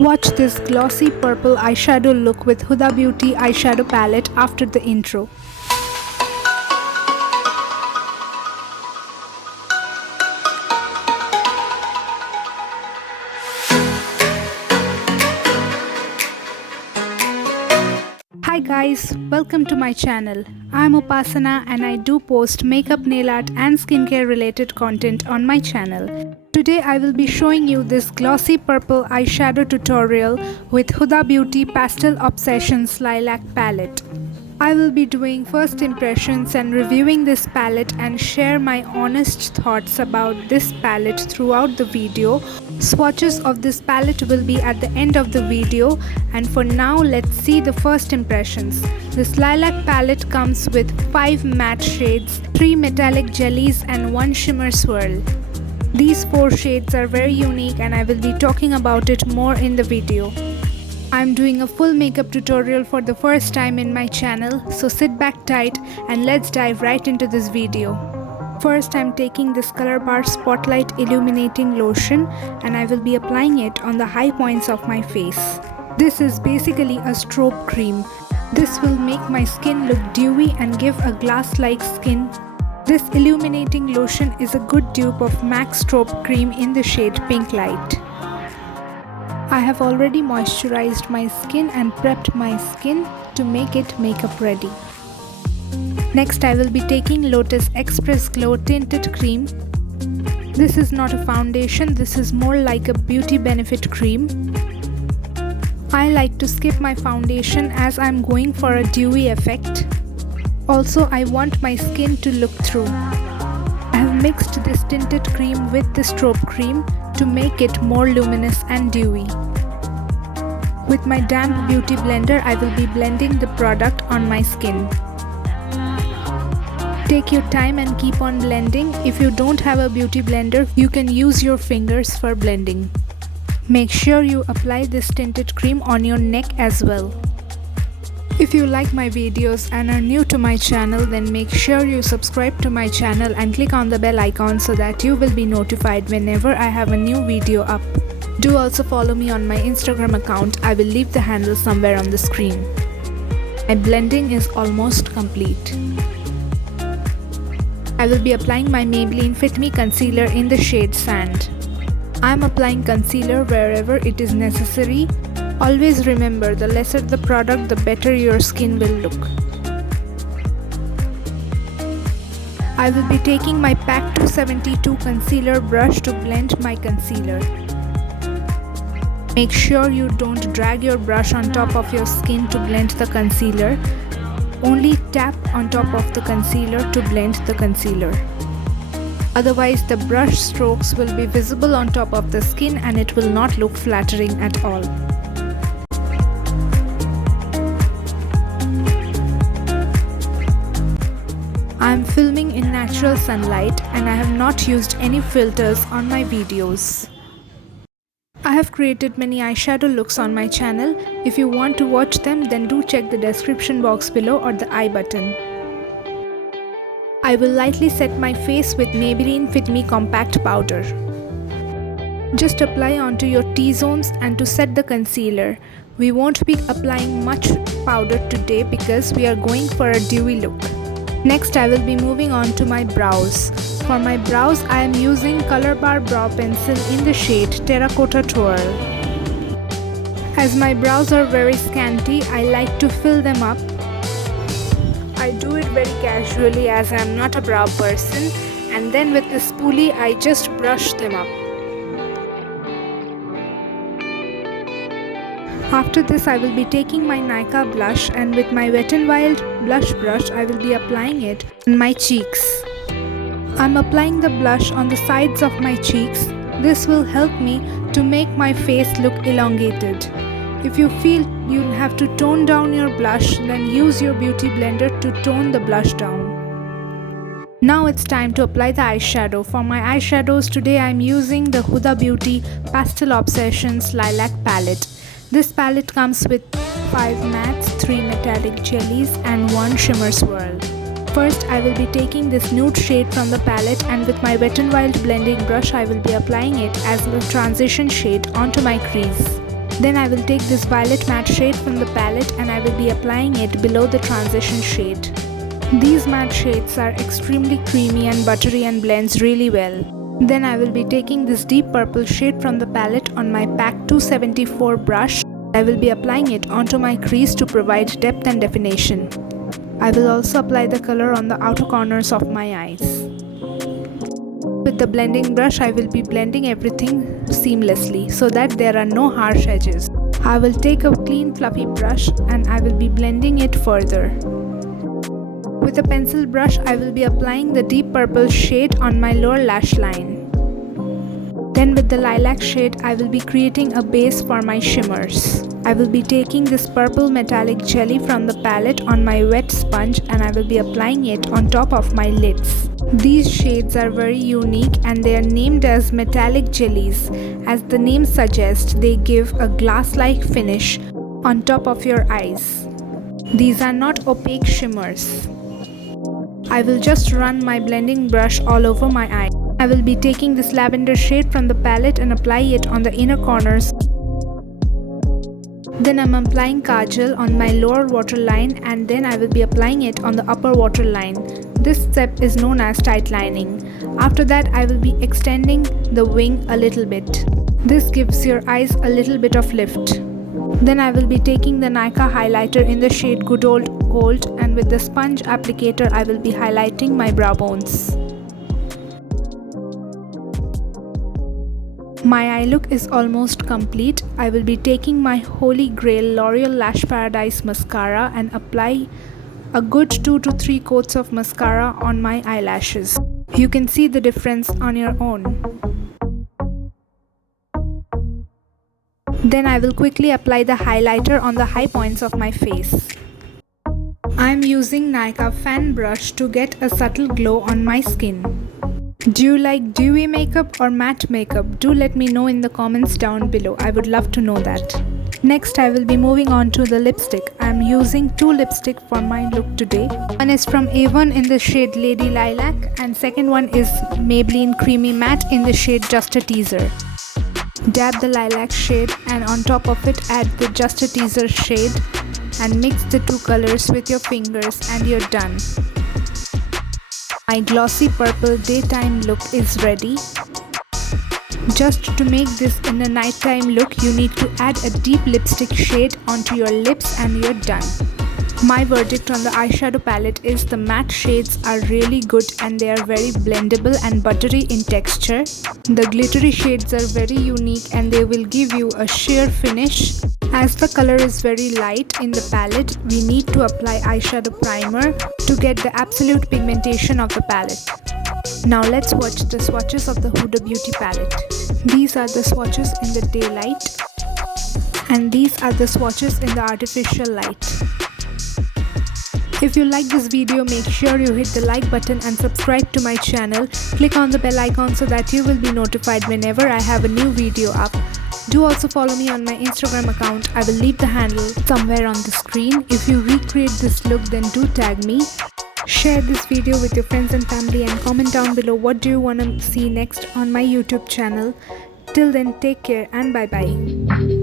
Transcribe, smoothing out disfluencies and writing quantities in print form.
Watch this glossy purple eyeshadow look with Huda Beauty eyeshadow palette after the intro. Hi guys, welcome to my channel. I'm Upasana and I do post makeup, nail art and skincare related content on my channel. Today I will be showing you this glossy purple eyeshadow tutorial with Huda Beauty Pastel Obsessions LILAC Palette. I will be doing first impressions and reviewing this palette and share my honest thoughts about this palette throughout the video. Swatches of this palette will be at the end of the video, and for now let's see the first impressions. This lilac palette comes with 5 matte shades, 3 metallic jellies and 1 shimmer swirl. These 4 shades are very unique and I will be talking about it more in the video. I'm doing a full makeup tutorial for the first time in my channel, so sit back tight and let's dive right into this video. First, I'm taking this Colorbar Spotlight Illuminating Lotion and I will be applying it on the high points of my face. This is basically a strobe cream. This will make my skin look dewy and give a glass-like skin. This illuminating lotion is a good dupe of MAC Strobe Cream in the shade Pink Light. I have already moisturized my skin and prepped my skin to make it makeup ready. Next, I will be taking Lotus Express Glow Tinted Cream. This is not a foundation, this is more like a beauty benefit cream. I like to skip my foundation as I'm going for a dewy effect. Also, I want my skin to look through. I have mixed this tinted cream with the strobe cream to make it more luminous and dewy. With my damp beauty blender, I will be blending the product on my skin. Take your time and keep on blending. If you don't have a beauty blender, you can use your fingers for blending. Make sure you apply this tinted cream on your neck as well. If you like my videos and are new to my channel, then make sure you subscribe to my channel and click on the bell icon so that you will be notified whenever I have a new video up. Do also follow me on my Instagram account. I will leave the handle somewhere on the screen. My blending is almost complete. I will be applying my Maybelline Fit Me Concealer in the shade Sand. I am applying concealer wherever it is necessary. Always remember, the lesser the product, the better your skin will look. I will be taking my PAC 272 concealer brush to blend my concealer. Make sure you don't drag your brush on top of your skin to blend the concealer. Only tap on top of the concealer to blend the concealer. Otherwise, the brush strokes will be visible on top of the skin and it will not look flattering at all. I am filming in natural sunlight and I have not used any filters on my videos. I have created many eyeshadow looks on my channel. If you want to watch them, then do check the description box below or the I button. I will lightly set my face with Maybelline Fit Me Compact Powder. Just apply onto your T-zones and to set the concealer. We won't be applying much powder today because we are going for a dewy look. Next, I will be moving on to my brows. For my brows, I am using Colorbar Brow Pencil in the shade Terracotta Twirl. As my brows are very scanty, I like to fill them up. I do it very casually as I am not a brow person, and then with the spoolie I just brush them up. After this, I will be taking my Nykaa blush and with my Wet n Wild blush brush I will be applying it on my cheeks. I'm applying the blush on the sides of my cheeks. This will help me to make my face look elongated. If you feel you have to tone down your blush, then use your beauty blender to tone the blush down. Now it's time to apply the eyeshadow. For my eyeshadows today, I'm using the Huda Beauty Pastel Obsessions Lilac Palette. This palette comes with 5 mattes, 3 metallic jellies and 1 shimmer swirl. First, I will be taking this nude shade from the palette and with my Wet n Wild blending brush I will be applying it as a transition shade onto my crease. Then I will take this violet matte shade from the palette and I will be applying it below the transition shade. These matte shades are extremely creamy and buttery and blends really well. Then I will be taking this deep purple shade from the palette on my PAC 274 brush. I will be applying it onto my crease to provide depth and definition. I will also apply the color on the outer corners of my eyes. With the blending brush, I will be blending everything seamlessly so that there are no harsh edges. I will take a clean fluffy brush and I will be blending it further. With a pencil brush, I will be applying the deep purple shade on my lower lash line. Then with the lilac shade, I will be creating a base for my shimmers. I will be taking this purple metallic jelly from the palette on my wet sponge and I will be applying it on top of my lids. These shades are very unique and they are named as metallic jellies. As the name suggests, they give a glass-like finish on top of your eyes. These are not opaque shimmers. I will just run my blending brush all over my eye. I will be taking this lavender shade from the palette and apply it on the inner corners. Then I'm applying kajal on my lower waterline and then I will be applying it on the upper waterline. This step is known as tight lining. After that, I will be extending the wing a little bit. This gives your eyes a little bit of lift. Then I will be taking the Nykaa highlighter in the shade Good Old Gold and with the sponge applicator I will be highlighting my brow bones. My eye look is almost complete. I will be taking my Holy Grail L'Oreal Lash Paradise mascara and apply a good 2 to 3 coats of mascara on my eyelashes. You can see the difference on your own. Then I will quickly apply the highlighter on the high points of my face. I am using Nykaa fan brush to get a subtle glow on my skin. Do you like dewy makeup or matte makeup? Do let me know in the comments down below. I would love to know that. Next, I will be moving on to the lipstick. I am using 2 lipsticks for my look today. One is from A1 in the shade Lady Lilac and second one is Maybelline Creamy Matte in the shade Just a Teaser. Dab the lilac shade and on top of it add the Just a Teaser shade and mix the 2 colors with your fingers and you're done. My glossy purple daytime look is ready. Just to make this in a nighttime look, you need to add a deep lipstick shade onto your lips and you're done. My verdict on the eyeshadow palette is the matte shades are really good and they are very blendable and buttery in texture. The glittery shades are very unique and they will give you a sheer finish. As the color is very light in the palette, we need to apply eyeshadow primer to get the absolute pigmentation of the palette. Now let's watch the swatches of the Huda Beauty palette. These are the swatches in the daylight and these are the swatches in the artificial light. If you like this video, make sure you hit the like button and subscribe to my channel. Click on the bell icon so that you will be notified whenever I have a new video up. Do also follow me on my Instagram account. I will leave the handle somewhere on the screen. If you recreate this look, then do tag me. Share this video with your friends and family and comment down below what do you want to see next on my YouTube channel. Till then, take care and bye bye.